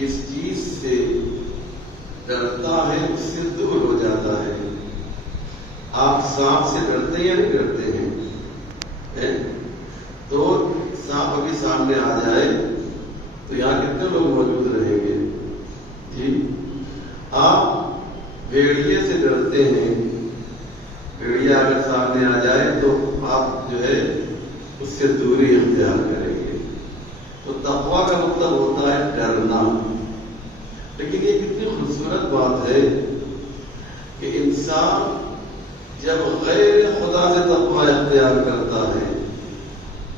جس چیز سے ڈرتا ہے اس سے دور ہو جاتا ہے. آپ سانپ سے ڈرتے یا نہیں ڈرتے ہیں؟ تو سانپ ابھی سامنے آ جائے تو یہاں کتنے لوگ موجود رہیں گے؟ جی. آپ بھیڑیے سے ڈرتے ہیں، بھیڑیا اگر سامنے آ جائے تو آپ جو ہے اس سے دوری اختیار کریں گے. تو تقویٰ کا مطلب ہوتا ہے ڈرنا. لیکن یہ کتنی خوبصورت بات ہے کہ انسان جب غیر خدا سے تقویٰ اختیار کرتا ہے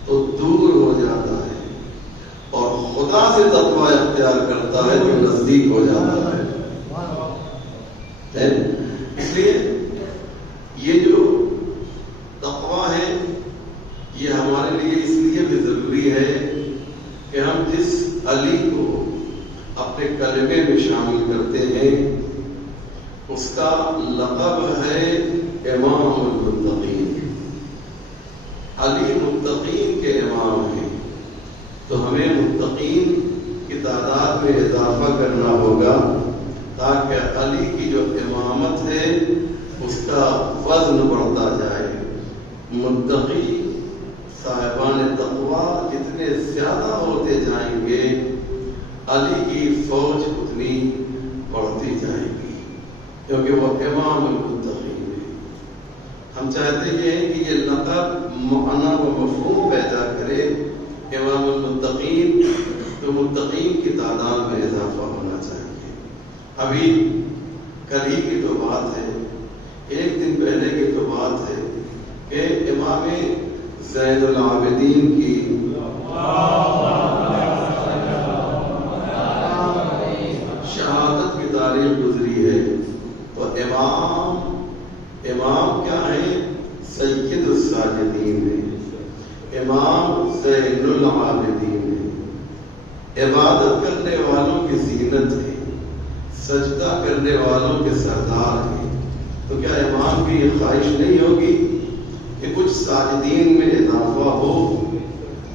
تو دور ہو جاتا ہے، اور خدا سے تقویٰ اختیار کرتا ہے تو نزدیک ہو جاتا ہے. اس لیے یہ جو تقویٰ ہے یہ ہمارے لیے اس لیے بھی ضروری ہے کہ ہم جس علی کو اپنے کلمے میں شامل کرتے ہیں اس کا لقب ہے امام المتقین. علی متقین کے امام ہیں، تو ہمیں متقین کی تعداد میں اضافہ کرنا ہوگا تاکہ علی کی جو امامت ہے اس کا وزن بڑھتا جائے. متقی صاحبان تقویٰ جتنے زیادہ ہوتے جائیں گے علی کی فوج اتنی بڑھتی جائے گی، کیونکہ وہ امام المتقین ہے. ہم چاہتے ہیں کہ یہ لقب معنی و مفہوم پیدا کرے امام المتقین، تو متقین کی تعداد میں اضافہ ہونا چاہیے. ابھی کل ہی کی تو بات ہے، ایک دن پہلے کی تو بات ہے کہ امام زین العابدین کی شہادت کی تاریخ گزری ہے. تو امام کیا ہے؟ سید الساجدین ہے، امام زین العابدین ہے، عبادت کرنے والوں کی زینت ہے، سجدہ کرنے والوں کے سردار ہیں. تو کیا امام کی یہ خواہش نہیں ہوگی کہ کچھ ساجدین میں اضافہ ہو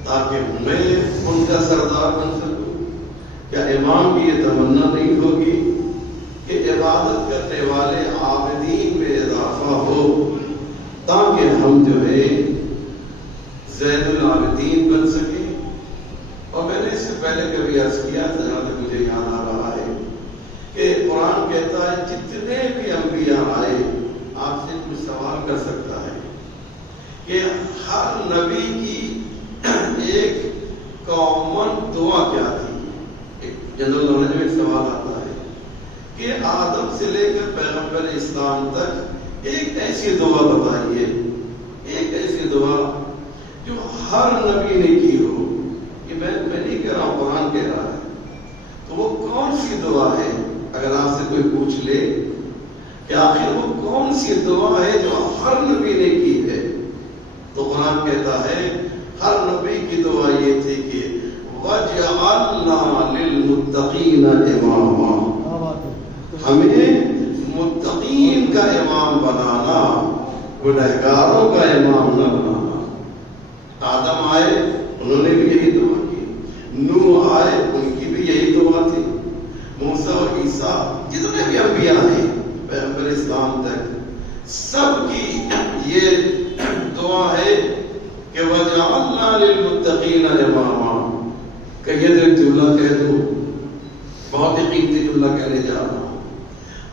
تاکہ میں ان کا سردار بن سکوں؟ کیا امام کی یہ تمنا نہیں ہوگی کہ عبادت کرنے والے عابدین میں اضافہ ہو تاکہ ہم جو ہے زین العابدین بن سکیں؟ اور میں نے اس سے پہلے کبھی عرض کیا تھا، جہاں تک مجھے یاد آ رہا ہے کہ قرآن کہتا ہے جتنے بھی انبیاء آئے، آپ سے کچھ سوال کر سکتا ہے کہ ہر نبی کی ایک کامن دعا کیا تھی؟ ایک جنرل نالج میں ایک سوال آتا ہے کہ آدم سے لے کر پیغمبر اسلام تک ایک ایسی دعا بتائیے، ایک ایسی دعا جو ہر نبی نے کی ہو. یہ میں نہیں کہہ رہا ہوں، قرآن کہہ رہا ہے. تو وہ کون سی دعا ہے؟ اگر آپ سے کوئی پوچھ لے کہ آخر وہ کون سی دعا ہے جو ہر نبی نے کی ہے، تو قرآن کہتا ہے ہر نبی کی دعا یہ تھی کہ وَجْعَلْنَا لِلْمُتَّقِينَ إِمَامًا، ہمیں متقین کا امام بنانا، گنہگاروں کا امام نہ بنانا. آدم آئے انہوں نے بھی یہی دعا کی، نوح آئے ان کی بھی یہی دعا تھی، موسیٰ اور عیسیٰ جتنے بھی انبیاء ہیں پیغمبر اسلام تک سب کی یہ دعا ہے کہ وَجَعَلْنَا لِلْمُتَّقِينَ إِمَامًا. کہیے تو ایک جملہ کہہ دو، بہت ہی قیمتی جملہ کہنے جا رہا ہوں.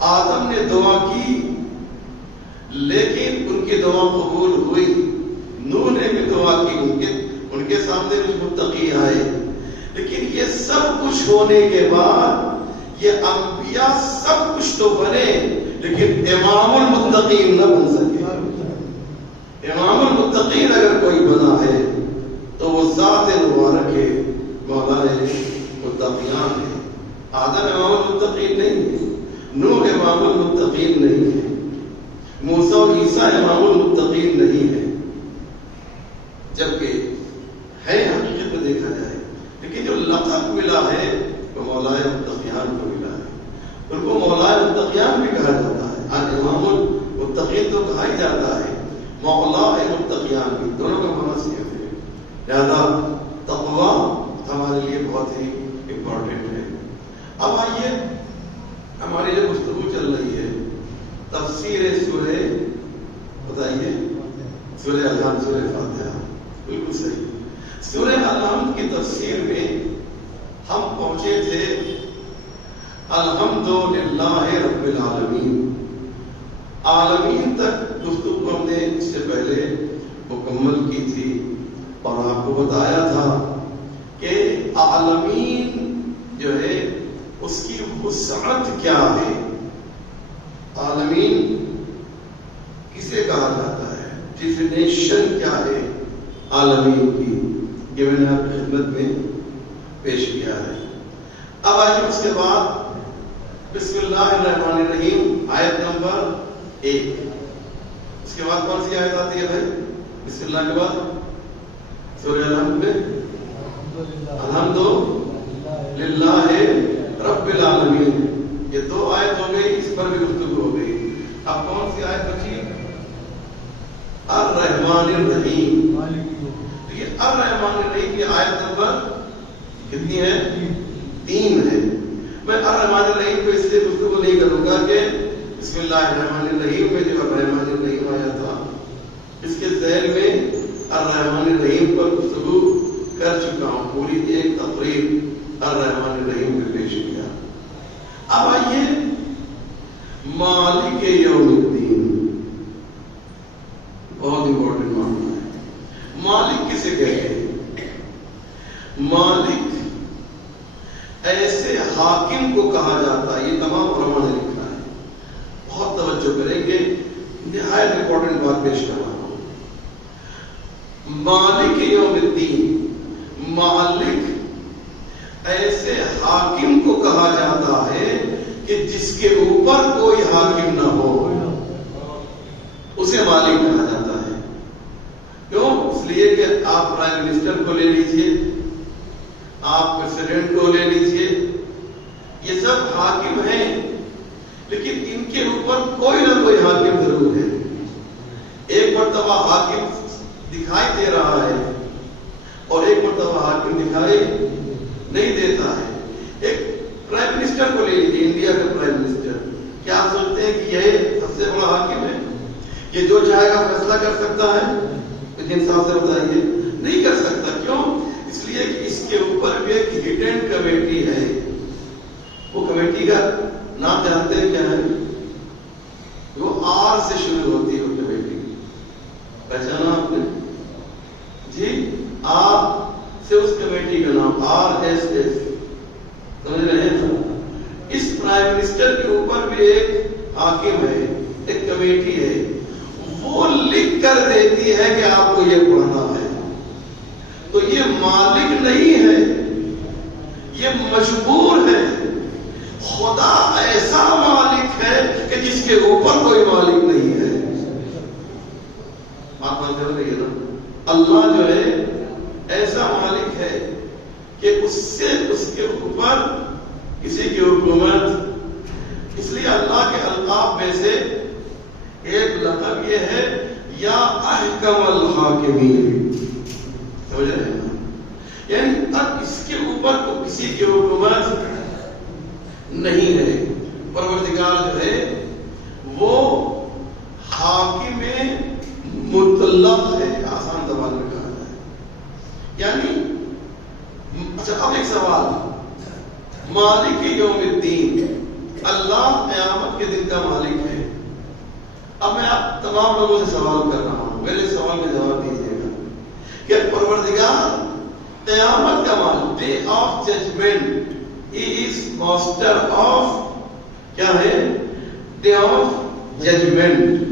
آدم نے دعا کی لیکن ان کی دعا قبول ہوئی، نوح نے بھی دعا کی، ان کے سامنے کچھ متقی آئے، لیکن یہ سب کچھ ہونے کے بعد یہ انبیاء سب کچھ تو بنے لیکن امام المتقین نہ بن سکے. امام المتقین اگر کوئی بنا ہے تو وہ ذات مبارک ہے، مولا متقیان ہے. آدم امام المتقین نہیں ہے، نوح امام المتقین نہیں ہے، موسیٰ اور عیسیٰ امام المتقین نہیں ہے، جبکہ ہے حقیقت میں دیکھا جائے. لیکن جو لقب ملا ہے وہ مولا متقیان کو ملا ہے. ان کو مولا متقیان بھی کہا جاتا ہے. آج امام المتقین تو کہا ہی جاتا ہے، مولا متقیان بھی، دونوں کا معنی سیم ہے. لہذا تقویٰ ہمارے لیے بہت ہی امپورٹنٹ ہے. اب آئیے ہماری جو گفتگو چل رہی ہے تفسیر سورہ بتائیے سورہ الحمد سورہ فاتحہ، بالکل صحیح. سورہ الحمد کی تفسیر میں ہم پہنچے تھے الحمدللہ رب العالمین. عالمین تک گفتگو ہم نے اس سے پہلے مکمل کی تھی اور آپ کو بتایا تھا کہ عالمین جو ہے اس کی وسعت کیا ہے. عالمین کسے کہا جاتا ہے، ڈیفینیشن کیا ہے عالمین کی، یہ میں نے آپ کی خدمت میں پیش کیا ہے. اب آئیے اس کے بعد بسم اللہ الرحمن الرحیم آیت نمبر 1. اس کے بعد کون سی آیت آتی ہے بھائی؟ بسم اللہ کے بعد سورہ الحمد میں الحمد للہ رب العالمین. یہ 2 آیت ہو گئی، اس پر بھی گفتگو ہو گئی. اب کون سی آیت بچی؟ الرحمن الرحیم. یہ الرحمن الرحیم کی آیت نمبر کتنی ہے؟ 3 ہے. میں الرحمن الرحیم کو اس لیے گفتگو نہیں کروں گا کہ بسم اللہ الرحمن الرحیم میں جو الرحمن الرحیم آیا تھا اس کے ذیل میں الرحمن الرحیم پر گفتگو کر چکا ہوں، پوری ایک تقریر الرحمن الرحیم میں پیش کیا. اب آئیے مالک یوم الدین، بہت امپورٹنٹ معاملہ ہے. مالک کسے کہتے ہیں؟ مالک ایسے حاکم کو کہا جاتا ہے. یہ تمام علماء نے لکھا ہے، بہت توجہ کریں گے، نہایت امپورٹنٹ بات پیش کر رہا ہوں. مالک یوم الدین، مالک ایسے حاکم کو کہا جاتا ہے کہ جس کے اوپر کوئی حاکم نہ ہو، اسے مالک کہا جاتا ہے. کیوں؟ اس لیے کہ آپ پرائم منسٹر کو لے لیجئے، آپ پریزیڈنٹ کو لے لیجئے، یہ سب حاکم ہیں، لیکن ان کے اوپر کوئی نہ کوئی حاکم ضرور ہے. ایک مرتبہ حاکم دکھائی دے رہا ہے اور ایک مرتبہ حاکم دکھائی نہیں دیتا ہے. ایک پرائم منسٹر کو لے لیجیے، انڈیا کا پرائم منسٹر. کیا آپ سوچتے ہیں کہ یہ سب سے بڑا حاکم ہے؟ یہ جو چاہے گا فیصلہ کر سکتا ہے؟ انصاف سے بتائیے، نہیں کر سکتا. کیوں؟ اس لیے کہ اس کے اوپر بھی ایک ہڈن کمیٹی ہے. وہ کمیٹی کا نام جانتے ہیں کیا ہے؟ وہ آر سے شروع ہوتی ہے. وہ کمیٹی پہچانا آپ نے؟ جی، آر سے اس کمیٹی کا نام RSS. سمجھ رہے ہیں؟ اس پرائم منسٹر کے اوپر بھی ایک حاکم ہے، ایک کمیٹی ہے. وہ لکھ کر دیتی ہے کہ آپ کو یہ پڑھنا ہے. تو یہ مالک نہیں ہے، یہ مجبور ہے. خدا ایسا مالک ہے کہ جس کے اوپر کوئی مالک نہیں ہے. بات مانتے ہو رہی ہے نا؟ اللہ جو ہے ایسا مالک ہے کہ اس سے اس کے اوپر کسی کی حکومت. اس لیے اللہ کے القاب میں سے ایک لقب یہ ہے یا احکم الحاکمین. سمجھ رہے ہیں؟ یعنی اب اس کے اوپر کو کسی کی حکومت نہیں ہے. پروردگار جو ہے وہ حاکم مطلق ہے. آسان زبان میں کہا جائے. یعنی اچھا، اب ایک سوال، مالک یوم الدین، اللہ قیامت کے دن کا مالک ہے. اب میں آپ تمام لوگوں سے سوال کر رہا ہوں، میرے سوال کا جواب دیجیے گا کہ پروردگار قیامت کا مالک، day of judgment, he is master of, کیا ہے؟ Day of judgment.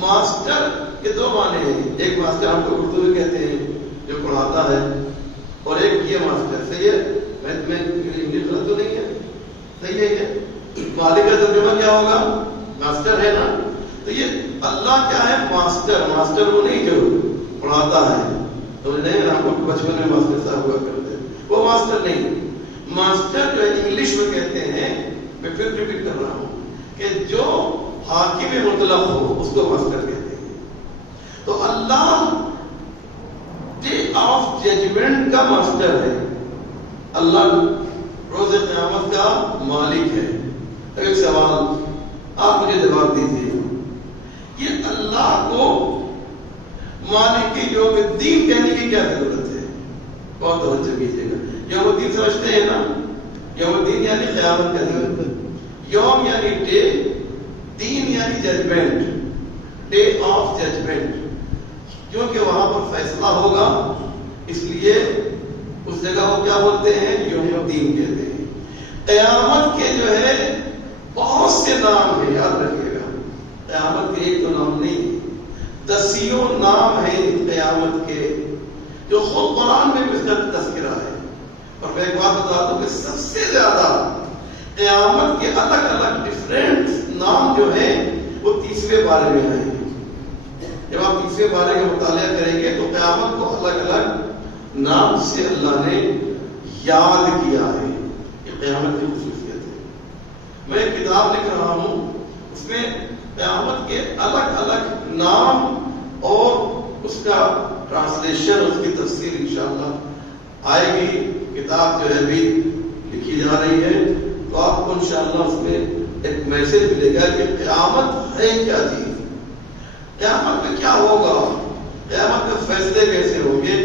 ماسٹر کے 2 معنی ہیں. ایک ماسٹر ہم کو اردو میں کہتے ہیں جو پڑھاتا ہے، اور ایک یہ ماسٹر. صحیح ہے؟ میں انگلش غلط تو نہیں ہے؟ صحیح ہے. یہ مالک کا ترجمہ کیا ہوگا؟ ماسٹر ہے نا. تو یہ اللہ کیا ہے؟ ماسٹر. ماسٹر وہ نہیں جو پڑھاتا ہے. تو نہیں، ہم کو بچپن میں ماسٹر صاحب ہوا کرتے ہیں، وہ ماسٹر نہیں. ماسٹر جو ہے انگلش میں کہتے ہیں، میں پھر ریپیٹ کر رہا ہوں، کہ جو حاکم مطلق ہو اس کو ماسٹر کہتے ہیں. تو اللہ ڈے آف ججمنٹ کا ماسٹر ہے. اللہ روز قیامت قیامت کا مالک ہے؟ ایک سوال آپ مجھے جواب دیجیے، یہ اللہ کو مالک یوم الدین کہنے کی کیا ضرورت ہے؟ بہت توجہ کیجیے گا. یوم الدین سمجھتے ہیں نا؟ یوم الدین یعنی قیامت کا دن. یوم یعنی ڈے، دین یعنی ججمنٹ، ڈے آف ججمنٹ. کیونکہ وہاں پر فیصلہ ہوگا، اس لیے اس جگہ کو کیا بولتے ہیں؟ یوم الدین کہتے ہیں. قیامت کے جو ہے بہت سے نام ہیں، یاد رکھیے گا. قیامت کے ایک تو نام نہیں، دسیوں نام ہیں قیامت کے، جو خود قرآن میں بھی اس کا تذکرہ ہے. اور میں ایک بات بتا دوں کہ سب سے زیادہ قیامت کے الگ الگ ڈفرینٹ نام جو ہیں وہ 30ویں بارے میں آئے ہیں. جب آپ 30ویں بارے کا مطالعہ کریں گے تو قیامت کو الگ الگ نام سے اللہ نے یاد کیا ہے. یہ قیامت کی خصوصیت ہے. میں ایک کتاب لکھ رہا ہوں، اس میں قیامت کے الگ الگ نام اور اس کا ٹرانسلیشن، اس کی تفسیر انشاءاللہ آئے گی. کتاب جو ہے ابھی لکھی جا رہی ہے، تو آپ کو انشاءاللہ اس میں ایک میسج ملے گا کہ قیامت ہے کیا چیز، قیامت میں کیا ہوگا، قیامت میں فیصلے کیسے ہوں گے.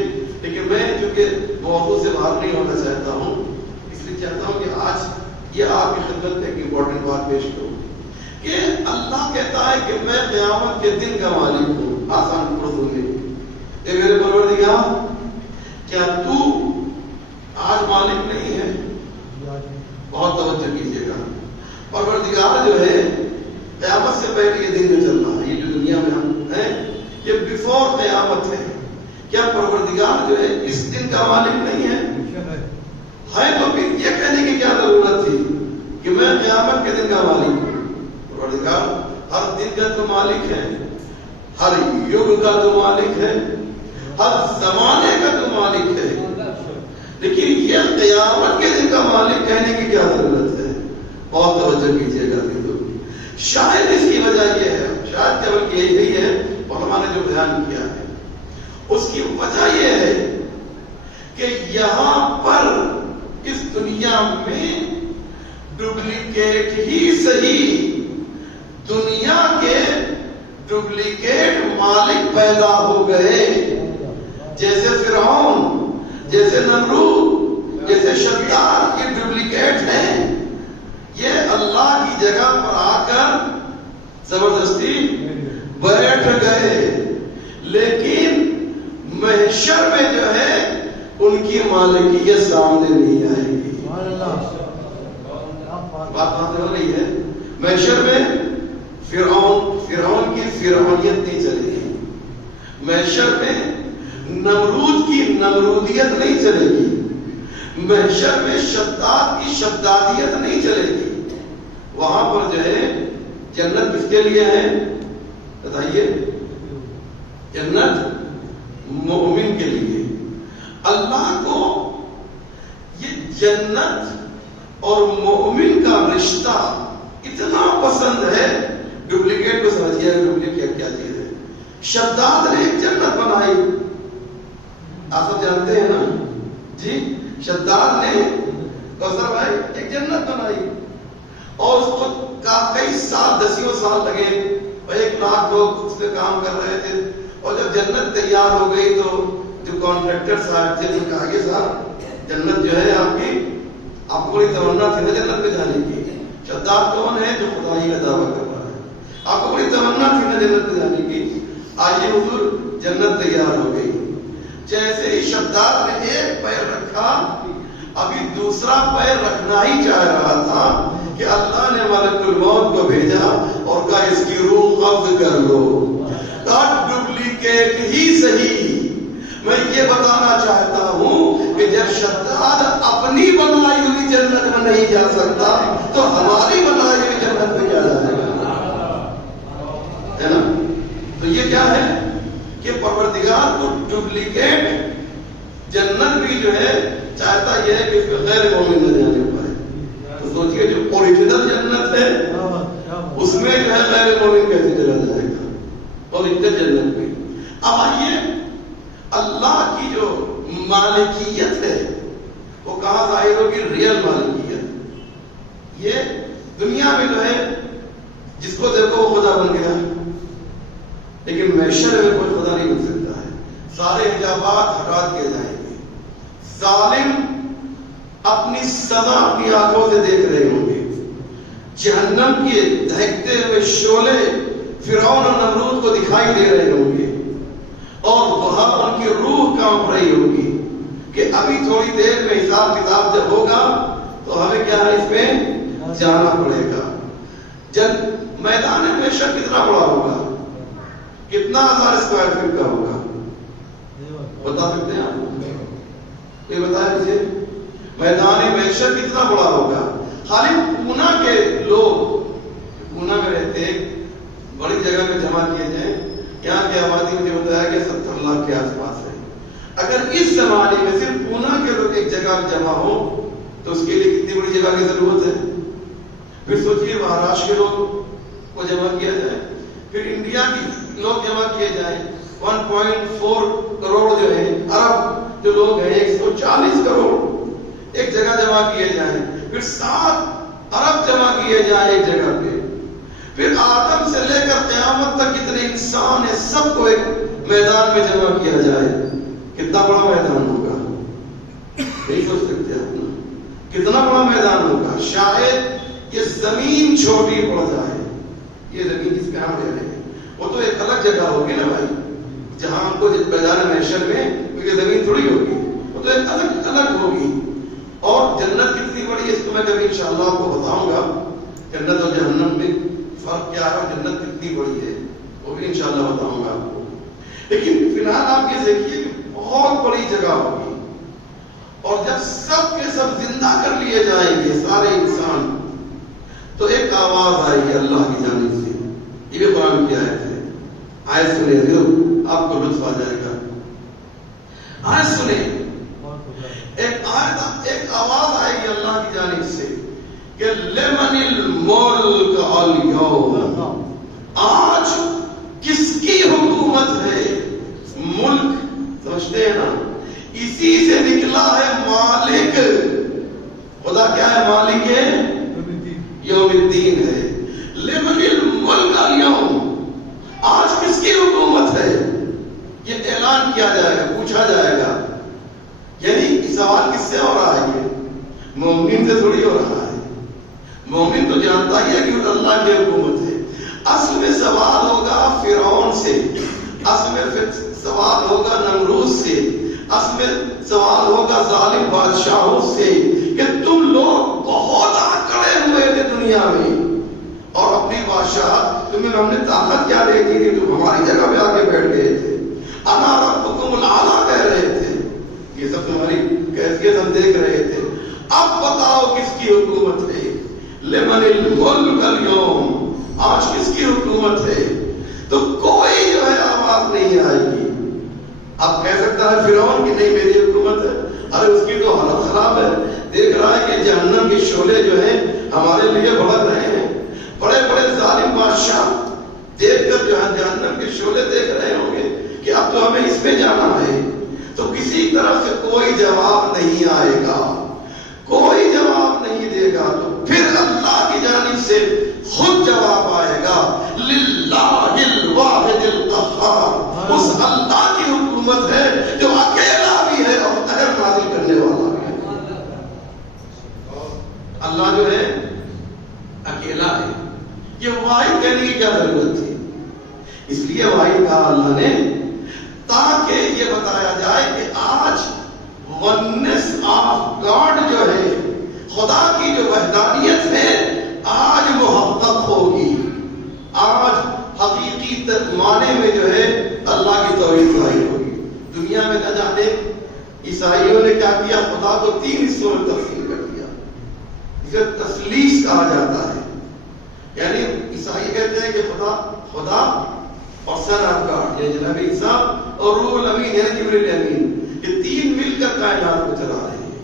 لیکن میں چونکہ موضوع سے باہر نہیں ہونا چاہتا ہوں، اس لیے چاہتا ہوں کہ آج یہ آپ کی خدمت میں ایک امپورٹنٹ بات پیش کروں کہ اللہ کہتا ہے کہ میں قیامت کے دن کا مالک ہوں. آسان اردو میں، اے میرے پروردگار، کیا تو آج مالک نہیں ہے؟ بہت توجہ کیجیے گا. پروردگار جو ہے قیامت سے پہلے یہ دن میں چل رہا ہے، یہ جو دنیا میں ہم ہیں یہ بیفور قیامت ہے. کیا پروردگار جو ہے اس دن کا مالک نہیں ہے؟ تو پھر یہ کہنے کی کیا ضرورت تھی کہ میں قیامت کے دن کا مالک ہوں؟ پروردگار ہر دن کا تو مالک ہے، ہر یگ کا تو مالک ہے، ہر زمانے کا تو مالک ہے. لیکن یہ قیامت کے دن کا مالک کہنے کی کیا ضرورت ہے؟ بہت توجہ کیجیے گا. شاید اس کی وجہ یہ ہے، شاید کیول یہی ہے علماء نے جو بیان کیا ہے، اس کی وجہ یہ ہے کہ یہاں پر اس دنیا میں ڈپلیکیٹ ہی صحیح، دنیا کے ڈپلیکیٹ مالک پیدا ہو گئے. جیسے فرعون، جیسے نمرود، جیسے شداد، یہ ڈپلیکیٹ ہیں. یہ اللہ کی جگہ پر آ کر زبردستی بیٹھ گئے. لیکن محشر میں جو ہے ان کی مالکیت سامنے نہیں آئے گی. بات ہو رہی ہے. محشر میں فرعون کی فرعونیت نہیں چلے گی. محشر میں نمرود کی نمرودیت نہیں چلے گی. محشر میں شداد کی شدادیت نہیں چلے گی. وہاں پر جو ہے جنت کس کے لیے ہے بتائیے؟ جنت مومن کے لیے. اللہ کو یہ جنت اور مومن کا رشتہ اتنا پسند ہے. ڈپلیکیٹ کو سمجھیے، ڈپلیکیٹ کیا چیز ہے. شداد نے ایک جنت بنائی، آپ سب جانتے ہیں نا جی. شداد نے کوثر بھائی ایک جنت بنائی اور اس کو کئی سال، دسیوں سال لگے. 1 لاکھ لوگ اس پہ کام کر رہے تھے. اور جب جنت تیار ہو گئی تو جو کانٹریکٹر صاحب تھے ان کہا کہ صاحب جنت جو ہے آپ کی، آپ کو بڑی تمنا تھی نا جنت پہ جانے کی. شداد کون ہے؟ جو خدائی کا دعویٰ کر رہا ہے. آپ کو بڑی تمنا تھی نا جنت پہ جانے کی. آئیے حضور جنت تیار ہو گئی. جیسے ہی شداد نے ایک پیر رکھا، ابھی دوسرا پیر رکھنا ہی چاہ رہا تھا کہ اللہ نے ملک الموت کو بھیجا اور کہا اس کی روح قبض کر لو. ڈپلیکیٹ ہی صحیح. میں یہ بتانا چاہتا ہوں کہ جب شداد اپنی بنائی ہوئی جنت میں نہیں جا سکتا تو ہماری بنائی ہوئی جنت میں کیا جائے گا؟ ہے نا؟ تو یہ کیا ہے کہ پروردگار کو ڈپلیکیٹ جنت بھی جو ہے چاہتا یہ ہے کہ اس میں غیر مومن نہ جانے پائے. تو سوچئے جو اوریجنل جنت ہے اس میں جو ہے غیر مومن کیسے چلا جائے گا؟ اوریجنل جنت میں. اب آئیے اللہ کی جو مالکیت ہے وہ کہاں ظاہر ہوگی؟ ریئل مالکیت. دنیا میں جو ہے جس کو دیکھو وہ خدا بن گیا، لیکن محشر میں کوئی خدا نہیں بن سکتا ہے. سارے حجابات ہٹا دیے جائیں گے. ظالم اپنی سزا اپنی آنکھوں سے دیکھ رہے ہوں گے. جہنم کے دہکتے ہوئے شعلے فرعون اور نمرود کو دکھائی دے رہے ہوں گے، اور وہاں ان کی روح کانپ رہی ہوگی کہ ابھی تھوڑی دیر میں حساب کتاب جب ہوگا تو ہمیں کیا ہے، اس میں جانا پڑے گا. جب میدان محشر کتنا بڑا ہوگا، کتنا 1000 اسکوائر فٹ کا ہوگا، بتا سکتے ہیں آپ؟ کوئی بتائے مجھے میدان محشر کتنا بڑا ہوگا؟ خالی پونا کے لوگ پونا میں رہتے بڑی جگہ پہ جمع کیے جائیں، یہاں کی آبادی مجھے بتایا کہ 70 لاکھ کے آس پاس ہے. اگر اس زمانے میں صرف پونا کے لوگ ایک جگہ جمع ہو تو اس کے لیے کتنی بڑی جگہ کی ضرورت ہے. پھر سوچیے مہاراشٹر کے لوگ کو جمع کیا جائے، پھر انڈیا کے لوگ جمع کیے جائیں 1.4 کروڑ جو ہے عرب جو لوگ ہیں 140 کروڑ ایک جگہ جمع کیے جائیں، پھر 7 ارب جمع کیے جائیں ایک جگہ پہ، پھر آدم سے لے کر قیامت تک جتنے انسان ہیں سب کو ایک میدان میں جمع کیا جائے، کتنا بڑا میدان ہوگا؟ نہیں سوچ سکتے آپ نا کتنا بڑا میدان ہوگا. شاید یہ زمین چھوٹی پڑ جائے، یہ زمین جس پہ ہم رہ رہے ہیں وہ تو ایک الگ جگہ ہوگی نا بھائی، جہاں ہم کو میدان محشر میں یہ زمین تھوڑی ہوگی، وہ تو ایک الگ ہوگی. اور جنت کتنی بڑی ہے اس کو میں کبھی انشاءاللہ آپ کو بتاؤں گا، جنت اور جہنم میں فرق کیا ہے اور جنت کتنی بڑی ہے وہ بھی انشاءاللہ بتاؤں گا آپ کو. لیکن فی الحال آپ یہ دیکھیے کہ بہت بڑی جگہ ہوگی، اور جب سب کے سب زندہ کر لیے جائیں گے سارے انسان تو ایک آواز آئے گی اللہ کی جانب سے. یہ بھی قرآن کی آیت ہے، آیت سنیں آپ کو لطف آ جائے گا. آیت سنیں، ایک آواز آئے گی اللہ کی جانب سے کہ لمن الملک اليوم، آج کس کی حکومت ہے؟ ملک سمجھتے ہیں نا، اسی سے نکلا ہے مالک. خدا کیا ہے؟ مالک ہے، یوم الدین ہے. لمن الملک اليوم، آج کس کی حکومت ہے؟ یہ اعلان کیا جائے گا، پوچھا جائے گا. یعنی سوال کس سے ہو رہا ہے؟ یہ مومن سے تھوڑی ہو رہا ہے. مومن تو جانتا ہی ہے کہ اللہ کی حکومت ہے. اصل میں سوال ہوگا فرعون سے، اصل میں سوال ہوگا نمرود سے، اصل میں سوال ہوگا ظالم بادشاہوں سے کہ تم لوگ بہت آکڑے ہوئے تھے دنیا میں، اور اپنی بادشاہ تمہیں ہم نے طاقت کیا دی تھی کہ تم ہماری جگہ پہ آ کے بیٹھ گئے تھے. انا ربکم الاعلی کہہ رہے تھے، یہ سب تمہاری کیفیت ہم دیکھ رہے تھے. اب بتاؤ کس کی حکومت ہے؟ لمن الملک اليوم، آج کس کی حکومت ہے؟ تو کوئی جو ہے آواز نہیں آئے گی. اب کہہ سکتا ہے فرعون کہ نہیں میری حکومت ہے، ارے اس کی تو حالت خراب ہے، دیکھ رہا ہے کہ جہنم کے شعلے جو ہیں ہمارے لیے بھڑک رہے ہیں. بڑے بڑے ظالم بادشاہ دیکھ کر جو ہے جہنم کے شعلے دیکھ رہے ہوں گے کہ اب تو ہمیں اس میں جانا ہے. تو کسی طرف سے کوئی جواب نہیں آئے گا، کوئی جواب نہیں دے گا. تو پھر اللہ کی جانب سے خود جواب آئے گا، للہ الواحد القہار. اس اللہ کی حکومت ہے جو اکیلا بھی ہے اور قہر نازل کرنے والا بھی ہے. اللہ جو ہے اکیلا ہے. یہ واحد کہنے کی کیا ضرورت تھی؟ اس لیے واحد کہا اللہ نے تاکہ یہ بتایا جائے کہ آج ونس آف گاڈ جو ہے، خدا کی جو وحدانیت ہے آج محقق ہوگی. آج حقیقی معنی میں جو ہے اللہ کی توحید ظاہر ہوگی. دنیا میں نہ جانے عیسائیوں نے کیا کیا، خدا کو 3 حصوں میں تقسیم کر دیا، جسے تثلیث کہا جاتا ہے. یعنی عیسائی کہتے ہیں کہ خدا اور سن آف گاڈ یعنی جناب عیسیٰ اور روح الامین یعنی جبریل امین، یہ 3 مل کر کائنات کو چلا رہے ہیں.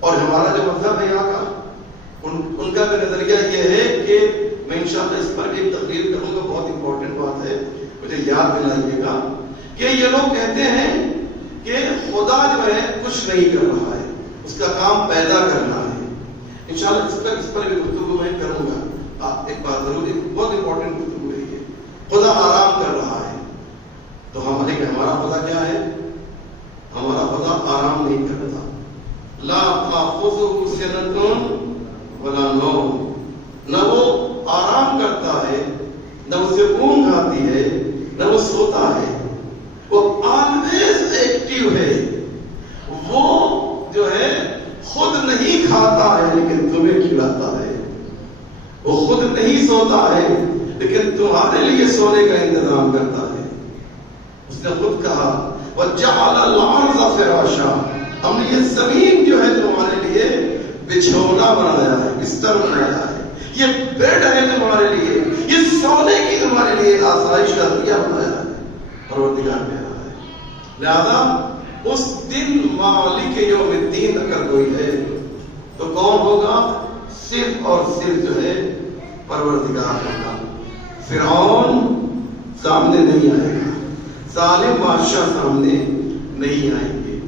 اور ہمارا جو مذہب ہے یہاں کا، ان کا بھی نظریہ یہ ہے کہ میں انشاءاللہ اس پر ایک تقریر کروں گا، بہت امپورٹنٹ بات ہے، مجھے یاد دلائیے گا کہ یہ لوگ کہتے ہیں کہ خدا جو ہے کچھ نہیں کر رہا ہے، اس کا کام پیدا کرنا ہے. انشاءاللہ اس پر بھی گفتگو میں کروں گا. ایک بات ضرور، ایک بہت امپورٹنٹ گفتگو ہے یہ. خدا آرام کر رہا ہے تو ہمارا خدا کیا ہے؟ ہمارا خدا آرام نہیں کرتا. لا تأخذہ سنۃ ولا نوم، نہ وہ آرام کرتا ہے، نہ اسے اونگ آتی ہے، نہ وہ سوتا ہے. وہ آلویز ایکٹیو ہے. وہ جو ہے خود نہیں کھاتا ہے لیکن تمہیں کھلاتا ہے. وہ خود نہیں سوتا ہے لیکن تمہارے لیے سونے کا انتظام کرتا ہے. اس نے خود کہا وَجَعَلَ الْأَرْضَ فِرَاشًا، ہم نے یہ زمین جو ہے تمہارے لیے بچھونا بنایا ہے، بستر بنایا ہے. یہ بیڈ ہے تمہارے لیے، یہ سونے کی تمہارے لیے آسائش کا ذریعہ بنایا ہے. پروردگار کہہ رہا ہے. لہذا اس دن مالک یوم الدین اگر کوئی ہے تو کون ہوگا؟ صرف اور صرف جو ہے پروردگار ہوگا. فرعون سامنے نہیں آئے گا، ظالم بادشاہ سامنے نہیں آئیں گے.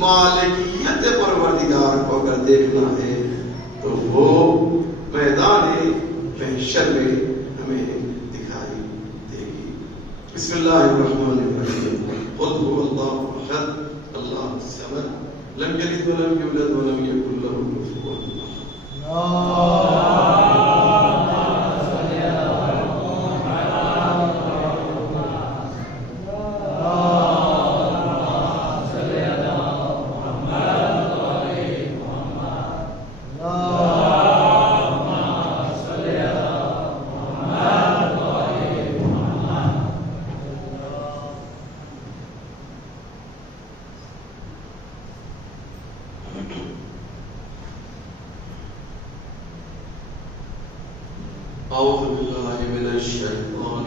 مالکیت پروردگار کو اگر دیکھنا ہے تو وہ میدان محشر میں ہمیں دکھائی دے گی. بسم اللہ الرحمن الرحیم. قل هو اللہ احد اللہ الصمد لم یلد ولم یولد ولم یکن له کفوا احد. أعوذ بالله من الشيطان